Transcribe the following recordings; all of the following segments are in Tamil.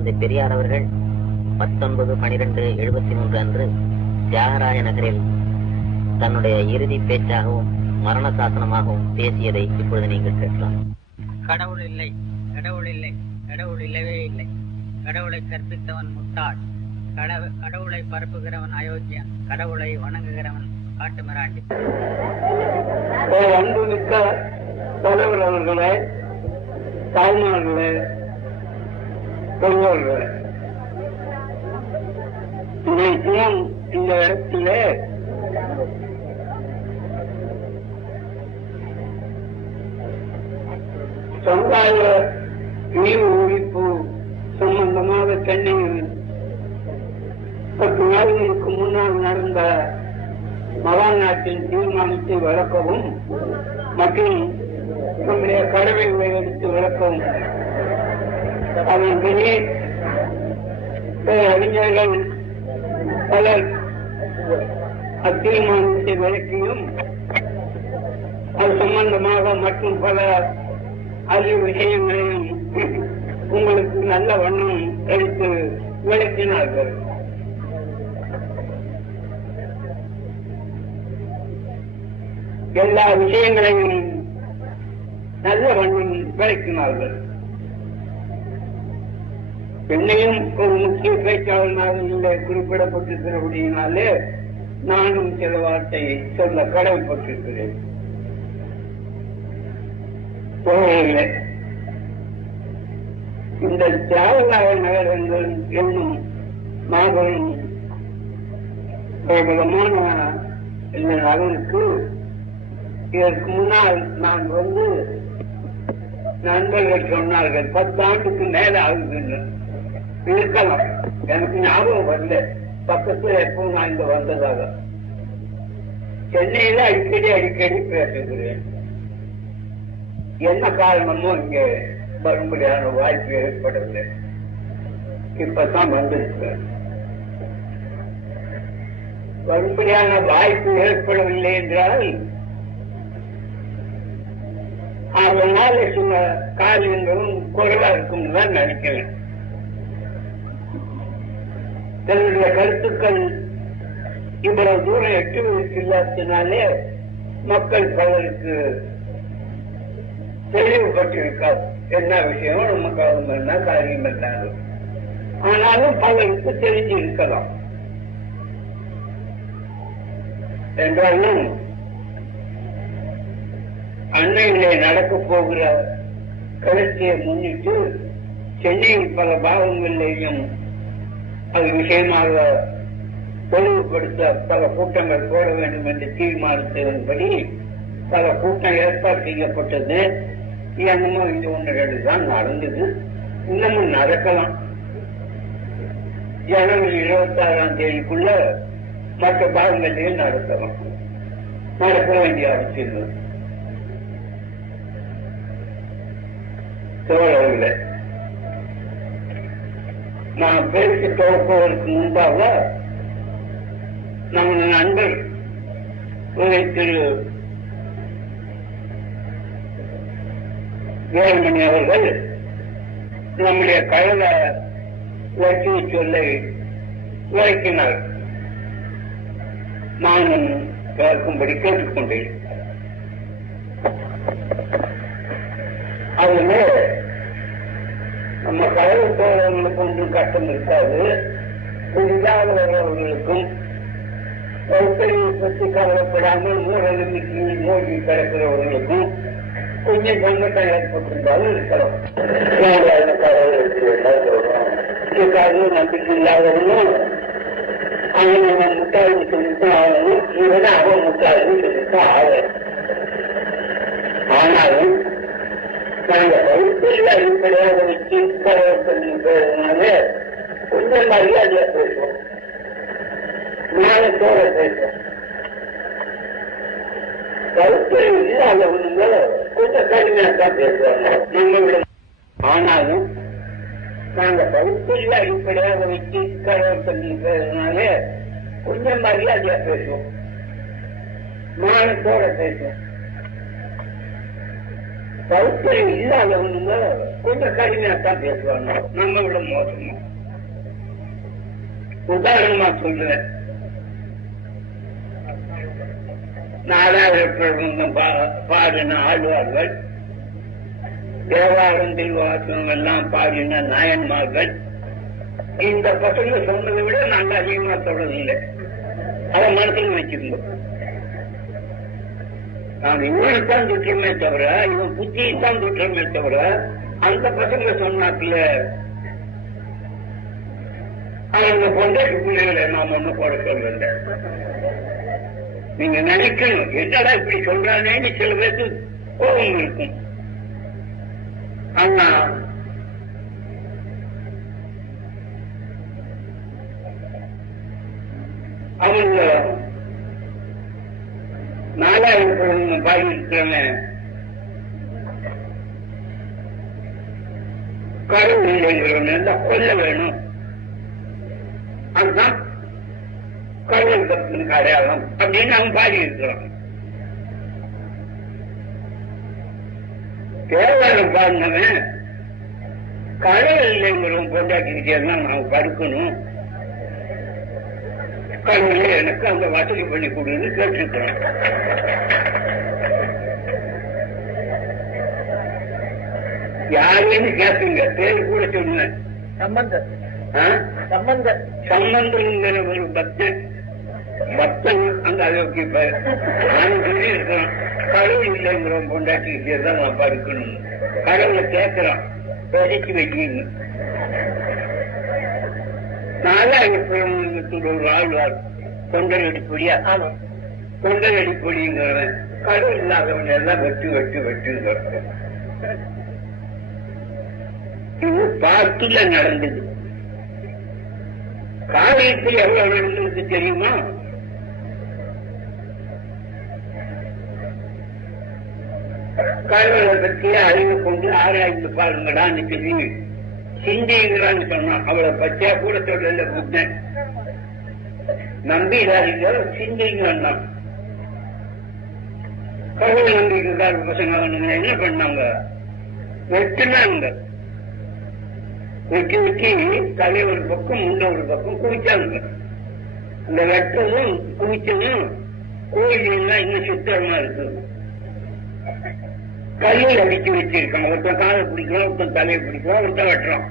தந்தை பெரியார் அவர்கள் 19/12/73 அன்று தியாகராய நகரில் தன்னுடைய இறுதி பேச்சாகவும் மரண சாசனமாகவும் பேசியதை இப்பொழுது நீங்கள் கேட்கலாம். கடவுள் இல்லை, கடவுள் இல்லை, கடவுள் இல்லவே இல்லை. கடவுளை கற்பித்தவன் முட்டாள், கடவுளை பரப்புகிறவன் அயோக்கியன், கடவுளை வணங்குகிறவன் காட்டுமிராண்டி. அன்புமிக்க தலைவர் அவர்களே, தாய்மார்களே, பெரியவர்களே, இந்த இடத்திலே சமுதாய நீர் ஒழிப்பு சம்பந்தமாக சென்னையில் 10 நாட்களுக்கு முன்னால் நடந்த மகாநாட்டின் தீர்மானத்தை விளக்கவும் மற்றும் நம்முடைய கடமைகளை எடுத்து விளக்கவும் அதன்படி அறிஞர்கள் பலர் அத்தீர்மானத்தை விளக்கியும் அது சம்பந்தமாக மற்றும் பல அறிவு விஷயங்களையும் உங்களுக்கு நல்ல வண்ணம் எடுத்து விளக்கினார்கள். எல்லா விஷயங்களையும் நல்ல வண்ணம் விளக்கினார்கள். என்னையும் ஒரு முக்கிய பேச்சாளனாக இல்லை குறிப்பிடப்பட்டிருக்கிறபடியினாலே நானும் சில வார்த்தையை சொல்ல கடமைப்பட்டிருக்கிறேன். இந்த தியாகராய நகர் என்னும் மாபெரும் பிரபலமான இந்த நகருக்கு இதற்கு முன்னால் நான் நண்பர்கள் சொன்னார்கள் 10 ஆண்டுக்கு மேல ஆகுது இருக்கலாம். எனக்கு ஞாபகம் வரல பக்கத்துல எப்பவும் நான் இங்க வந்ததாக. சென்னையில அடிக்கடி பேசுகிறேன். என்ன காரணமோ இங்க வரும்படியான வாய்ப்பு ஏற்படவில்லை. இப்பதான் வந்திருக்கு. வரும்படியான வாய்ப்பு ஏற்படவில்லை என்றால் அதனால சில காரியங்களும் குறைவா இருக்கும் தான் நினைக்கிறேன். என்னுடைய கருத்துக்கள் இவ்வளவு தூரம் எட்டுவதற்கு இல்லாதனாலே மக்கள் பலருக்கு தெளிவுபட்டிருக்காது. என்ன விஷயம் நமக்கு என்ன காரியம் என்றாலும் ஆனாலும் பலருக்கு தெரிஞ்சு இருக்கலாம். என்றாலும் அன்னையிலே நடக்க போகிற கருத்தையை முன்னிட்டு சென்னையில் பல பாகங்களிலேயும் அது விஷயமாக தெளிவுபடுத்த பல கூட்டங்கள் போட வேண்டும் என்று தீர்மானித்ததன்படி பல கூட்டம் ஏற்பாடு செய்யப்பட்டது. இன்னமும் இது 1-2 தான் நடந்தது. இன்னமும் நடக்கலாம். ஜனவரி 26ஆம் தேதிக்குள்ள மற்ற பாகங்களில் நடக்கலாம். நடக்க வேண்டிய அவசியம் தோழர்களே. நான் பேசி துவக்குவதற்கு முன்பாக நமது நண்பர் திரு வேலுமணி அவர்கள் நம்முடைய கழக லட்சிய சொல்லை விளக்கினார். நானும் கேட்கும்படி கேட்டுக்கொண்டேன். அதுல நம்ம கழக தோழர்களுக்கு ஒன்றும் கஷ்டம் இருக்காது. புதிதாக வருபவர்களுக்கும் வகுப்பறிவை பற்றி கவலைப்படாமல் மூடநம்பிக்கை மூழ்கி கிடக்கிறவர்களுக்கும் கொஞ்சம் சங்கடம் ஏற்பட்டிருந்தாலும் இருக்கலாம். நம்பிக்கை இல்லாதவங்களும் அவங்க முட்டாளி சொல்லித்தான் ஆகணும். இவன் அவன் முட்டாளி சொல்லித்தான் ஆகணும். ஆனாலும் நாங்க வகுப்பில் அடிப்படையாக வச்சு கலவரத்தினால கொஞ்சம் மரியாதையா பேசுவோம், ஞானத்தோட பேசுவோம். வகுப்பில் இல்லாதவங்க கொஞ்சம் கடுமையாத்தான் பேசுவாங்க. ஆனாலும் நாங்க வகுப்பில் அடிப்படையாக வச்சு கலவரத்தினால கொஞ்சம் மரியாதையா பேசுவோம், ஞானத்தோட பேசுவோம். வகுப்பில் இல்லாதவங்க கொஞ்சம் கடுமையாத்தான் பேசுவாங்க, நம்ம விட மோசமா. உதாரணமா சொல்றேன், நாலாயிரம் பாடின ஆழ்வார்கள், தேவாரம் திருவாசகம் எல்லாம் பாடின நாயன்மார்கள் இந்த பசங்க சொன்னதை விட நாங்க அதிகமா சொல்றதில்லை. அதை மனசில் வச்சிருந்தோம். நான் இவனைத்தான் தொற்றுமே தவிர, இவன் புத்தியைத்தான் தொற்றுமே தவிர, அந்த பசங்க சொன்னாக்குல அவங்க போன்ற பிள்ளைகளை நாம் ஒண்ணு போட சொல்ல. நீங்க நினைக்கணும், என்னடா இப்படி சொல்றானேன்னு சில பேருக்கு கோபம் இருக்கும். ஆனா அவங்க 4000 பாடி இருக்கிறவன் கடவுள் இல்லைங்கிறவன் எல்லாம் கொல்ல வேணும், அதுதான் கடவுள் பக்தனுக்கு அடையாளம் அப்படின்னு அவன் பாடி இருக்கிறான். தேவாரம் பாடினவன் கடவுள் இல்லைங்கிறவன் பொண்டாட்டிக்கிட்டே தான் நான் படுக்கணும், கடவுளே எனக்கு அந்த வசதி பண்ணி கொடுன்னு கேட்டிருக்கிறோம். யாருன்னு கேட்பீங்க, பேர் கூட சொன்னேன். சம்பந்தர் சம்பந்தங்கிற ஒரு பக்தன் அந்த அளவுக்கு இப்ப நானும் சொல்லி இருக்கிறோம், கடவுள் இல்லைங்கிறோம் பொண்டாட்டிக்கிட்டே தான் நான் படுக்கணும், கடவுளை கேட்கிறான் பேசி வைக்கணும். நாலாயிரத்து ஒரு வாழ்வார் கொண்டரடிப்பொடியா, கொண்டரடிப்பொடிங்கிறவன் கடவுள் இல்லாதவன் எல்லாம் வெட்டு. இது பார்த்துல நடந்தது. காரியத்தில் எவ்வளவு நடந்தது தெரியுமா? கடவுளை பற்றிய அறிவு கொண்டு ஆராய்ந்து பாருங்கடான்னு சொல்லி சிந்திங்கிறான்னு சொன்னான். அவளை பச்சையா கூட சொல்லல புத்தன். நம்பிடாதீங்க, சிந்திங்க. கடவுள் நம்பிக்கைக்கார பசங்க என்ன பண்ணாங்க, வெட்டுனாங்க. வெட்டி தலை ஒரு பக்கம் முண்ட ஒரு பக்கம் குவிச்சாங்க. அந்த வெட்டதும் குவிச்சதும் கோயிலாம் இன்னும் சுத்தமா இருக்கு. கல்லில் அடிச்சு வச்சிருக்கான். ஒருத்தன் காலை பிடிக்கலாம், ஒருத்தன் தலையை பிடிக்கலாம், ஒருத்தன் வெட்டுறான்.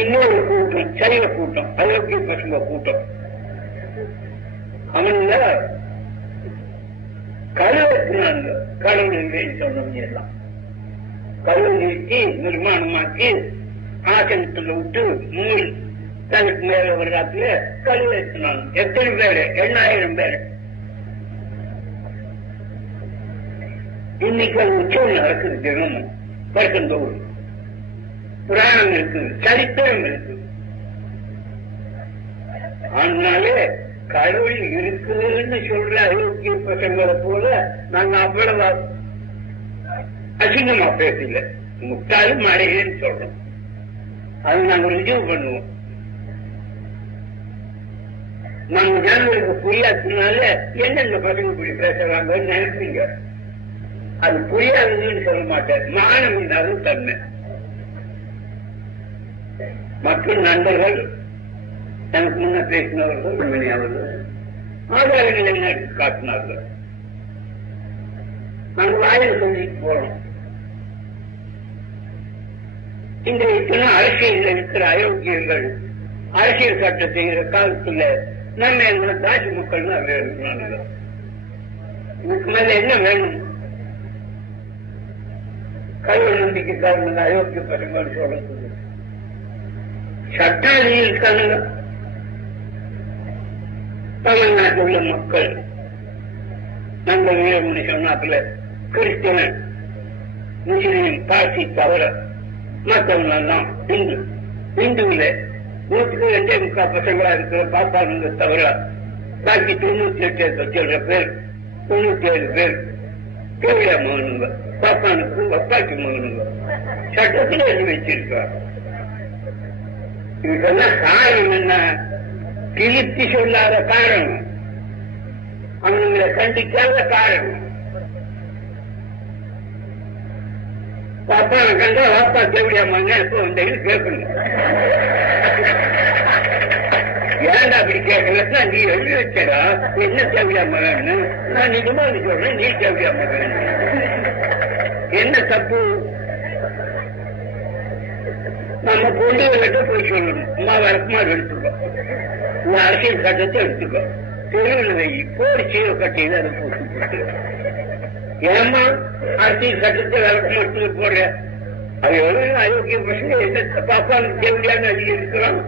இன்னொரு கூட்டம், சைவ கூட்டம், அயோக்கிய பசுங்க கூட்டம், அவன்ல கழுவத்தினாங்க. கடவுள் இல்லைன்னு சொன்னவங்க எல்லாம் கடவுள் நிறுத்தி நிர்மாணமாக்கி ஆசனத்துல விட்டு 3 தனக்கு மேல வர்றாப்புல கழுவத்தினாங்க. எத்தனை பேரு? 8000 பேரு. இன்னைக்கு அது உற்சவம் நடக்குது. தினமும் வருஷந்தோறும் புராணம் இருக்குது, சரித்திரம் இருக்கு. அதனாலே கடவுள் இருக்குன்னு சொல்ற அயோக்கிய பசங்களை போல நாங்க அவ்வளவு அசிங்கமா பேசல. முட்டாளும் அடையன்னு சொல்றோம். அது நாங்க ரிஜிவ் பண்ணுவோம். நாங்க ஜனங்களுக்கு புரியாததுனால என்னென்ன பசங்க இப்படி பேசுறாங்கன்னு நினைப்பீங்க. அது புரியாதுன்னு சொல்ல மாட்டேன். மானம் இல்லாத தன்மை. மக்கள் நண்பர்கள் எனக்கு முன்ன பேசினவர்கள் அவர்கள் ஆதாரங்களை எடுத்து காட்டினார்கள். நாங்கள் வாயில் சொல்லிட்டு போறோம். இந்த இப்பெல்லாம் அரசியல் இருக்கிற அயோக்கியர்கள் அரசியல் சட்டம் செய்கிற காலத்துல நம்ம என்ன தாசி மக்கள் தான் வேணும். இதுக்கு மேல என்ன வேணும்? கடவுள் நம்பிக்கைக்காரங்க அயோக்கிய பசங்க சொல்றது சட்டாளி இருக்காங்க. தமிழ்நாட்டில் உள்ள மக்கள் நம்ம வீரமணி சொன்னாப்புல கிறிஸ்தவன், முஸ்லீம், பார்சி தவிர மற்றவங்கெல்லாம் இந்து. இந்துவில 102 பசங்களா இருக்கிற பாப்பாங்க தவிர பாக்கி 98 சொல்ற பேர் 97 பேர் கேவியா மகனுங்க, பாப்பானுக்கு வப்பாக்கி மகனுங்க சட்டத்தில் எழுதி வச்சிருக்காங்க. இதுக்கெல்லாம் காரணம் என்ன? திருப்தி சொல்லாத காரணம், அவங்களை கண்டிக்காத காரணம். பாப்பா கண்டா வாப்பா தேவையாமாங்க எப்போ வந்தீங்க கேட்கணும். ஏன்டா அப்படி கேட்கல? நீ எழுதி வச்சடா என்ன தேவையாமகன்னு. நான் நிஜமா சொல்றேன், நீ தேவையாமகன். என்ன தப்பு? நம்ம பொண்ணுகிட்ட போய் சொல்லணும், அம்மா வரக்குமாறு எடுத்துக்கோ, இந்த அரசியல் சட்டத்தை எடுத்துக்கோ, தெருவில் வை, போடி சீர கட்டையில அதை போட்டு போட்டு. ஏமா அரசியல் சட்டத்தை விளக்கமா போடுற? அது எவ்வளவு அயோக்கிய பிரச்சனை. என்ன பாப்பாவுக்கு தேவையான அதிகம் இருக்கலாம்,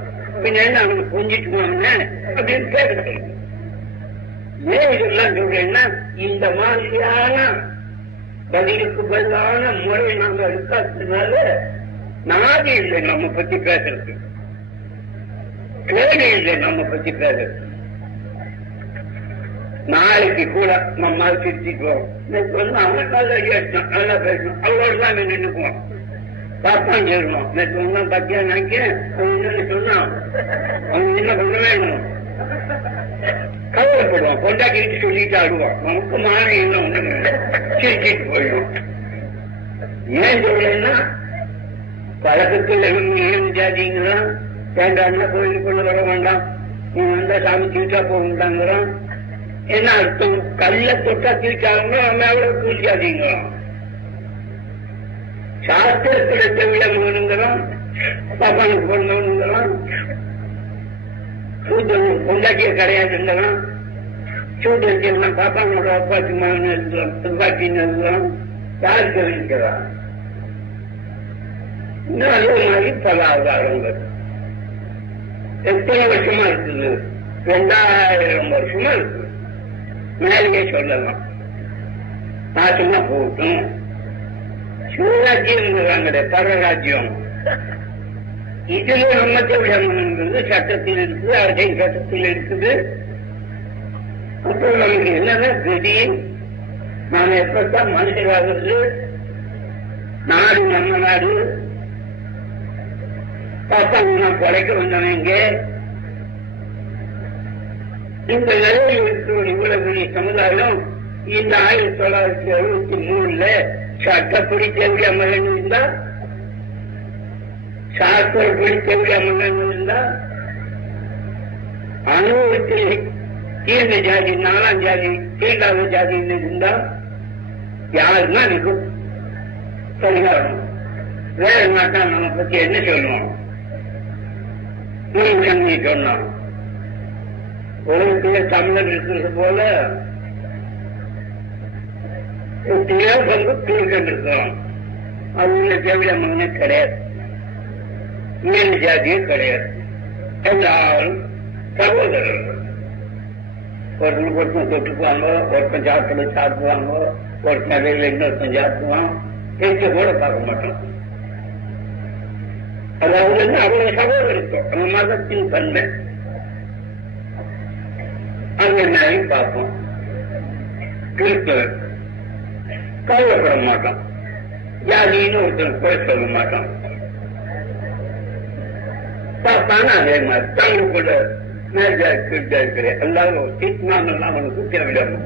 பின்ன என்ன அவனுக்கு கொஞ்சிட்டுவாங்க அப்படின்னு கேட்கணும். ஏன் இதெல்லாம் சொல்றேன்னா, இந்த மாதிரியான பதிலுக்கு பதிலான முறை நாங்க எடுக்காததுனால நாதி இல்லை நம்ம பத்தி பேசுறது, கேள்வி இல்லை நம்ம பத்தி பேசுறது. நாளைக்கு கூட நம்ம சிரிச்சுக்குவோம், அவன் நல்லா பேசணும், நல்லா பேசணும், அவளோடதான் நின்றுக்குவோம். பாப்பான் சொல்லணும், நேற்று பத்தியா நினைக்க அவன் என்னன்னு சொன்னான், அவன் என்ன பண்ண வேணும் கவலைப்படுவான். பொண்டாட்டிட்டு சொல்லிட்டு ஆடுவான், நமக்கு மாறி என்ன ஒண்ணுமே சிரிச்சிட்டு போயிடும். ஏன் சொல்றேன்னா, பழக்கத்தில் ஏன் ஜாதிங்கிறான், வேண்டாம்னா கோயிலுக்கு கொண்டு வர வேண்டாம், நீ வந்தா சாமி தீட்டா போகுண்டாங்கிறான். என்ன அர்த்தம்? கல்ல தொட்டா தீட்டாங்க, நம்ம எவ்வளவு தூச்சாதீங்கிறான். சாஸ்திரத்துல தெவிட மகனுங்கிறான், பாப்பானுக்கு பொண்ணவனுங்கிறான், சூத்தன் பொண்டாட்டிய கிடையாதுங்கிறான், சூத்தன் பாப்பானோட அப்பாச்சி மகன் இருக்கிறான், துப்பாக்கின்னு இருக்கிறான். யார் தெரிவிக்கிறான்? இன்னும் அதே மாதிரி பல ஆதாரங்கள் எத்தனை வருஷமா இருக்குது? 2000 வருஷமா இருக்கு. மேலேயே சொல்லலாம், நாசமா போகட்டும். சிவராஜ்யம் பரராஜ்யம், இதுல நம்ம தேவையானது சட்டத்தில் இருக்குது, அரசியல் சட்டத்தில் இருக்குது. அப்புறம் நமக்கு என்னதான் திடீர், நாம எப்பதான் மனுஷராகிறது, நாடு நம்ம நாடு, பாப்பாங்க நான் கொலைக்க வந்தவங்க. இந்த நிலையில் இருக்கிற இவ்வளவு பெரிய சமுதாயம் இந்த 1973 சட்டப்படி தேவையாமல் இருந்தா, சாஸ்திரப்படி தேவையாமல் இருந்தா, அனுபவத்தில் தீர்ந்த ஜாதி 4ஆம் ஜாதி தீண்டாத ஜாதி இருந்தா யாருன்னா இருக்கும் சரியாகும். வேற நாட்டா நம்ம பத்தி என்ன சொல்லுவோம்? நீ சொன்னோம், உலகத்திலே தமிழர் இருக்கிறது போல பங்கு தீர்க்கன் இருக்கிறோம். அவங்க தேவையான மகனே கிடையாது, மேல் ஜாதியே கிடையாது. எல்லாரும் சகோதரர்கள். ஒருத்தனுக்கு ஒருத்தன் தொட்டுக்குவாங்க, ஒருத்தன் சாப்பிடுவாங்க, ஒருத்தன் வேலை இன்னொருத்தன் சாப்பிடுவான். பேச்ச கூட பார்க்க மாட்டோம். அதாவது அவருடைய சகோதரத்துவம், நம்ம மதத்தின் தன்மை அது என்ன பார்ப்போம். கிறிஸ்தவர் கவலைப்பட மாட்டோம், ஜாதின்னு ஒருத்தர் குறை சொல்ல மாட்டோம். பார்த்தானா அதே மாதிரி தங்களுக்குள்ள மேஜா கீழ்த்தா இருக்கிற எல்லாரும் தீர்மானம் அவனுக்கு தேவையிடாம.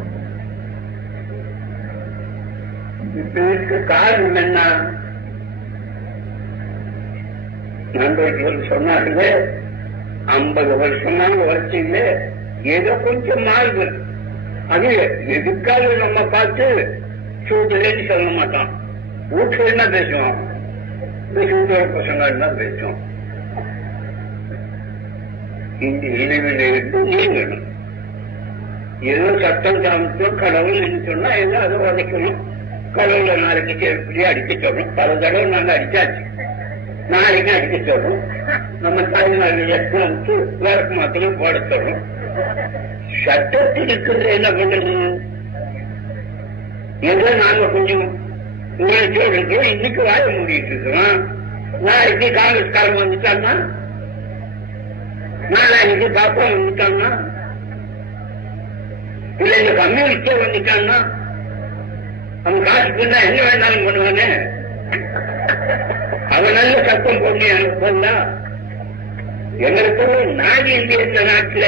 இப்ப இருக்க காரணம் என்ன? நண்பர்கள் சொன்னார்களே, 50 வருஷமா வளர்ச்சியில ஏதோ கொஞ்சம் மாறுது. அது எதுக்காக நம்ம பார்த்து சூழ்நிலைன்னு சொல்ல மாட்டோம். வீட்டுல என்ன பேசுவோம்? சூழ்நிலை பசங்க தான் பேசுவோம். இந்த இழிவில் இருந்து நீங்கணும். ஏதோ சட்டம் சாமித்தோம் கடவுள் சொன்னா ஏதோ அதை உதைக்கணும். கடவுளை நாளைக்கு செருப்பிலேயே அடிக்க சொல்லணும். பல தடவை நாங்க அடிச்சாச்சு, நாளைக்கு அடிக்க சொல்றோம். நம்ம தாய்நாடு எட்டு வேறக்கு மாத்திரம் போட சொல்றோம். சட்டத்தில் இருக்கிறது என்ன பண்றது? ஏதோ நாங்க கொஞ்சம் முயற்சியோடு இருக்கிறோம். இன்னைக்கு வாழ முடியிட்டு இருக்கிறோம். நாளைக்கு காங்கிரஸ்காரங்க வந்துட்டாங்கன்னா, நாளைக்கு பாப்பா வந்துட்டாங்கன்னா, இல்ல இந்த கம்யூனிஸ்டே வந்துட்டாங்கன்னா, அவன் காசுக்கு இருந்தா என்ன வேணாலும் பண்ணுவானே. அவன் நல்ல சத்தம் போட்டு எனக்கு போனா எங்களுக்கு நாடு இல்லையே இந்த நாட்டுல